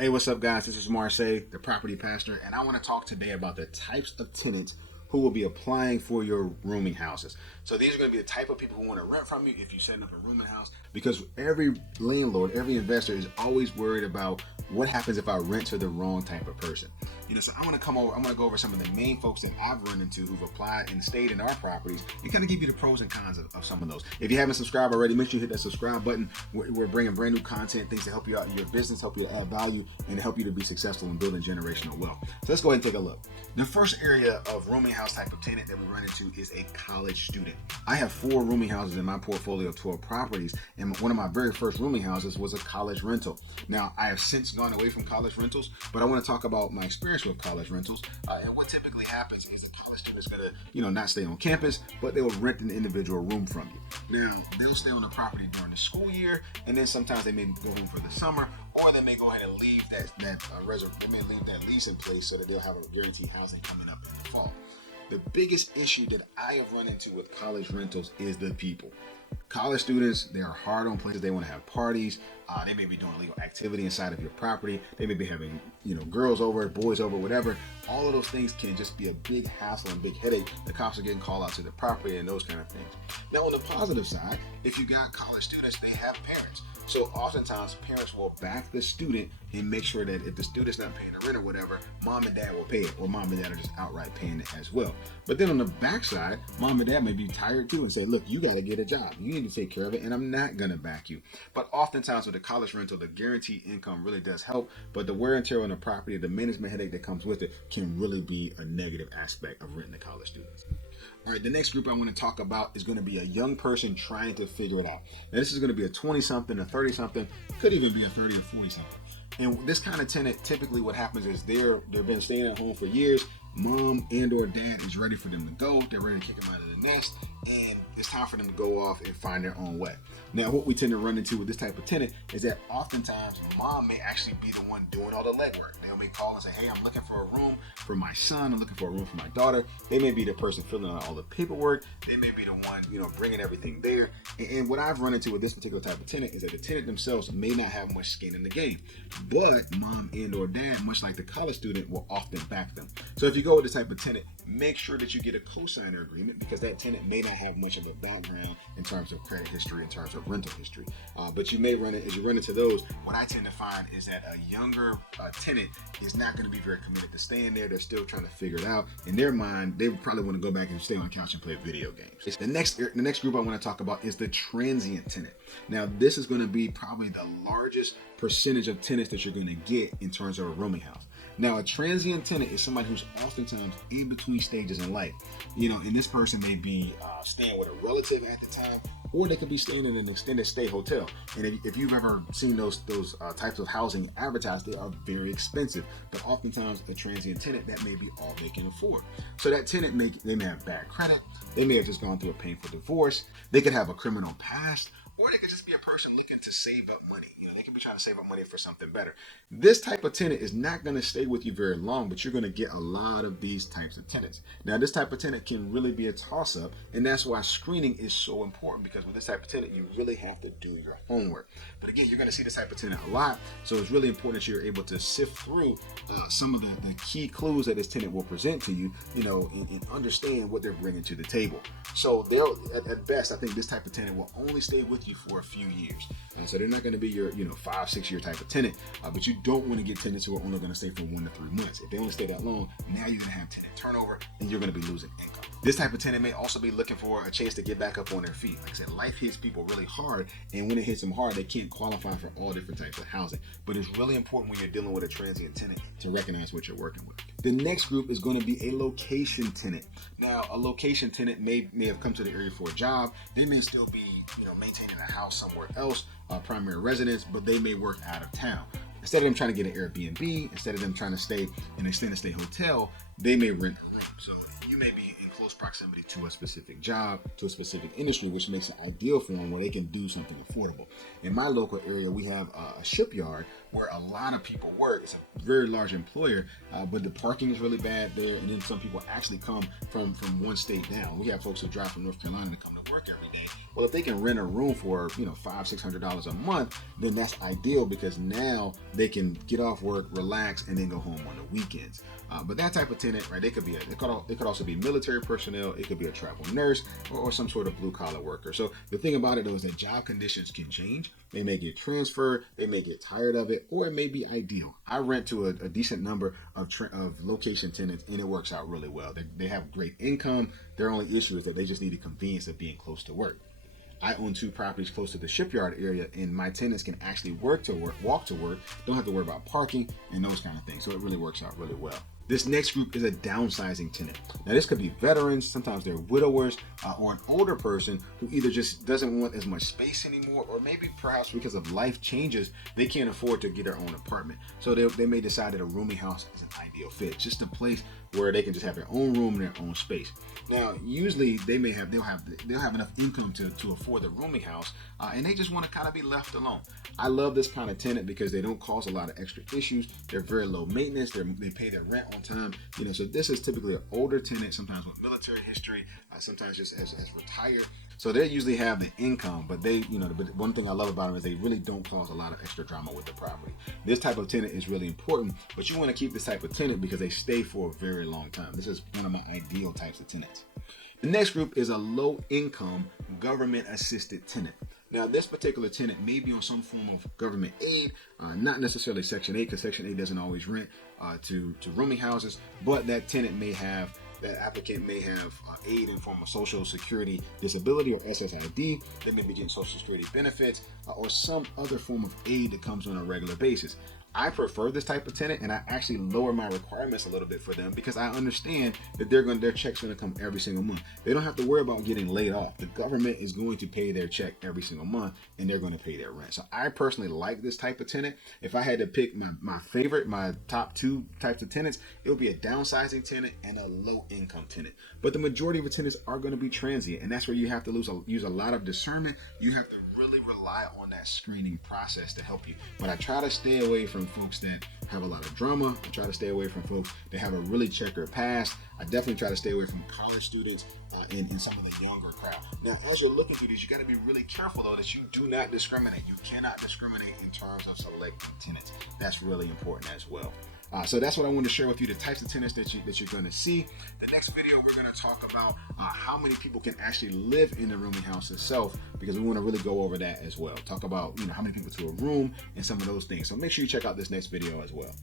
Hey, what's up, guys? This is Marseille, the property pastor, and I want to talk today about the types of tenants who will be applying for your rooming houses. So these are going to be the type of people who want to rent from you if you set up a rooming house, because every landlord, every investor is always worried about what happens if I rent to the wrong type of person. So I want to go over some of the main folks that I've run into who've applied and stayed in our properties and kind of give you the pros and cons of some of those. If you haven't subscribed already, make sure you hit that subscribe button. We're bringing brand new content, things to help you out in your business, help you to add value, and help you to be successful in building generational wealth. So let's go ahead and take a look. The first area of rooming house type of tenant that we run into is a college student. I have 4 rooming houses in my portfolio of 12 properties, and one of my very first rooming houses was a college rental. Now, I have since gone away from college rentals, but I want to talk about my experience with college rentals. And what typically happens is the college student is going to, not stay on campus, but they will rent an individual room from you. Now, they'll stay on the property during the school year, and then sometimes they may go home for the summer, or they may go ahead and leave they may leave that lease in place so that they'll have a guaranteed housing coming up in the fall. The biggest issue that I have run into with college rentals is the people. College students, they are hard on places. They want to have parties. They may be doing illegal activity inside of your property. They may be having, girls over, boys over, whatever. All of those things can just be a big hassle and big headache. The cops are getting called out to the property and those kind of things. Now, on the positive side, if you got college students, they have parents. So oftentimes parents will back the student and make sure that if the student's not paying the rent or whatever, mom and dad will pay it, or mom and dad are just outright paying it as well. But then on the backside, mom and dad may be tired too and say, look, you got to get a job. You need to take care of it, and I'm not going to back you. But oftentimes with the college rental, the guaranteed income really does help, but the wear and tear on the property, the management headache that comes with it can really be a negative aspect of renting to college students. All right, the next group I want to talk about is going to be a young person trying to figure it out. Now, this is going to be a 20-something, a 30-something, could even be a 30 or 40-something. And this kind of tenant, typically what happens is they've been staying at home for years. Mom and or dad is ready for them to go. They're ready to kick them out of the nest, and it's time for them to go off and find their own way. Now, what we tend to run into with this type of tenant is that oftentimes mom may actually be the one doing all the legwork. They may call and say, hey, I'm looking for a room for my son. I'm looking for a room for my daughter. They may be the person filling out all the paperwork. They may be the one, bringing everything there. And what I've run into with this particular type of tenant is that the tenant themselves may not have much skin in the game, but mom and or dad, much like the college student, will often back them. So if you go with this type of tenant, make sure that you get a co-signer agreement, because that tenant may not have much of a background in terms of credit history, in terms of rental history. But you may as you run into those, what I tend to find is that a younger tenant is not going to be very committed to staying there. They're still trying to figure it out. In their mind, they would probably want to go back and stay on the couch and play video games. The next group I want to talk about is the transient tenant. Now, this is going to be probably the largest percentage of tenants that you're going to get in terms of a rooming house. Now, a transient tenant is somebody who's oftentimes in between stages in life. And this person may be staying with a relative at the time, or they could be staying in an extended stay hotel. And if you've ever seen those types of housing advertised, they are very expensive. But oftentimes, a transient tenant, that may be all they can afford. So that tenant they may have bad credit. They may have just gone through a painful divorce. They could have a criminal past. Or they could just be a person looking to save up money. They could be trying to save up money for something better. This type of tenant is not going to stay with you very long, but you're going to get a lot of these types of tenants. Now, this type of tenant can really be a toss-up, and that's why screening is so important, because with this type of tenant, you really have to do your homework. But again, you're going to see this type of tenant a lot, so it's really important that you're able to sift through some of the key clues that this tenant will present to you, and understand what they're bringing to the table. So they'll, at best, I think this type of tenant will only stay with you for a few years. And so they're not going to be your 5-6 year type of tenant, but you don't want to get tenants who are only going to stay for 1 to 3 months. If they only stay that long, now you're going to have tenant turnover and you're going to be losing income. This type of tenant may also be looking for a chance to get back up on their feet. Like I said, life hits people really hard, and when it hits them hard, they can't qualify for all different types of housing. But it's really important when you're dealing with a transient tenant to recognize what you're working with. The next group is going to be a location tenant. Now, a location tenant may have come to the area for a job. They may still be, maintaining a house somewhere else, primary residence, but they may work out of town. Instead of them trying to get an Airbnb, instead of them trying to stay in an extended stay hotel, they may rent a room. So you may be in close proximity to a specific job, to a specific industry, which makes it ideal for them where they can do something affordable. In my local area, we have a shipyard where a lot of people work. It's a very large employer, but the parking is really bad there, and then some people actually come from one state down. We have folks who drive from North Carolina to come to work every day. Well, if they can rent a room for $500-600 a month, then that's ideal, because now they can get off work, relax, and then go home on the weekends. But that type of tenant, right? It could also be military personnel. It could be a travel nurse or some sort of blue collar worker. So the thing about it though is that job conditions can change. They may get transferred, they may get tired of it, or it may be ideal. I rent to a decent number of location tenants, and it works out really well. They have great income. Their only issue is that they just need the convenience of being close to work. I own 2 properties close to the shipyard area, and my tenants can actually walk to work, don't have to worry about parking and those kind of things. So it really works out really well. This next group is a downsizing tenant. Now this could be veterans, sometimes they're widowers, or an older person who either just doesn't want as much space anymore, or maybe perhaps because of life changes, they can't afford to get their own apartment. So they may decide that a rooming house is an ideal fit, just a place where they can just have their own room and their own space. Now, usually they'll have enough income to afford the rooming house, and they just want to kind of be left alone. I love this kind of tenant because they don't cause a lot of extra issues. They're very low maintenance. They pay their rent on time. So this is typically an older tenant, sometimes with military history, sometimes just as retired. So they usually have the income, but but one thing I love about them is they really don't cause a lot of extra drama with the property. This type of tenant is really important, but you want to keep this type of tenant because they stay for a very long time. This is one of my ideal types of tenants. The next group is a low-income government-assisted tenant. Now, this particular tenant may be on some form of government aid, not necessarily Section 8, because Section 8 doesn't always rent to rooming houses, but that applicant may have aid in form of Social Security Disability or SSID. They may be getting Social Security benefits or some other form of aid that comes on a regular basis. I prefer this type of tenant, and I actually lower my requirements a little bit for them because I understand that their check's going to come every single month. They don't have to worry about getting laid off. The government is going to pay their check every single month, and they're going to pay their rent. So I personally like this type of tenant. If I had to pick my top 2 types of tenants, it would be a downsizing tenant and a low-income tenant. But the majority of the tenants are going to be transient, and that's where you have to use a lot of discernment. You have to really rely on that screening process to help you. But I try to stay away from folks that have a lot of drama. I try to stay away from folks that have a really checkered past. I definitely try to stay away from college students and some of the younger crowd. Now, as you're looking through these, you got to be really careful though that you do not discriminate. You cannot discriminate in terms of selecting tenants. That's really important as well. So that's what I wanted to share with you, the types of tenants that you're going to see. The next video, we're going to talk about how many people can actually live in the rooming house itself, because we want to really go over that as well. Talk about how many people to a room and some of those things. So make sure you check out this next video as well.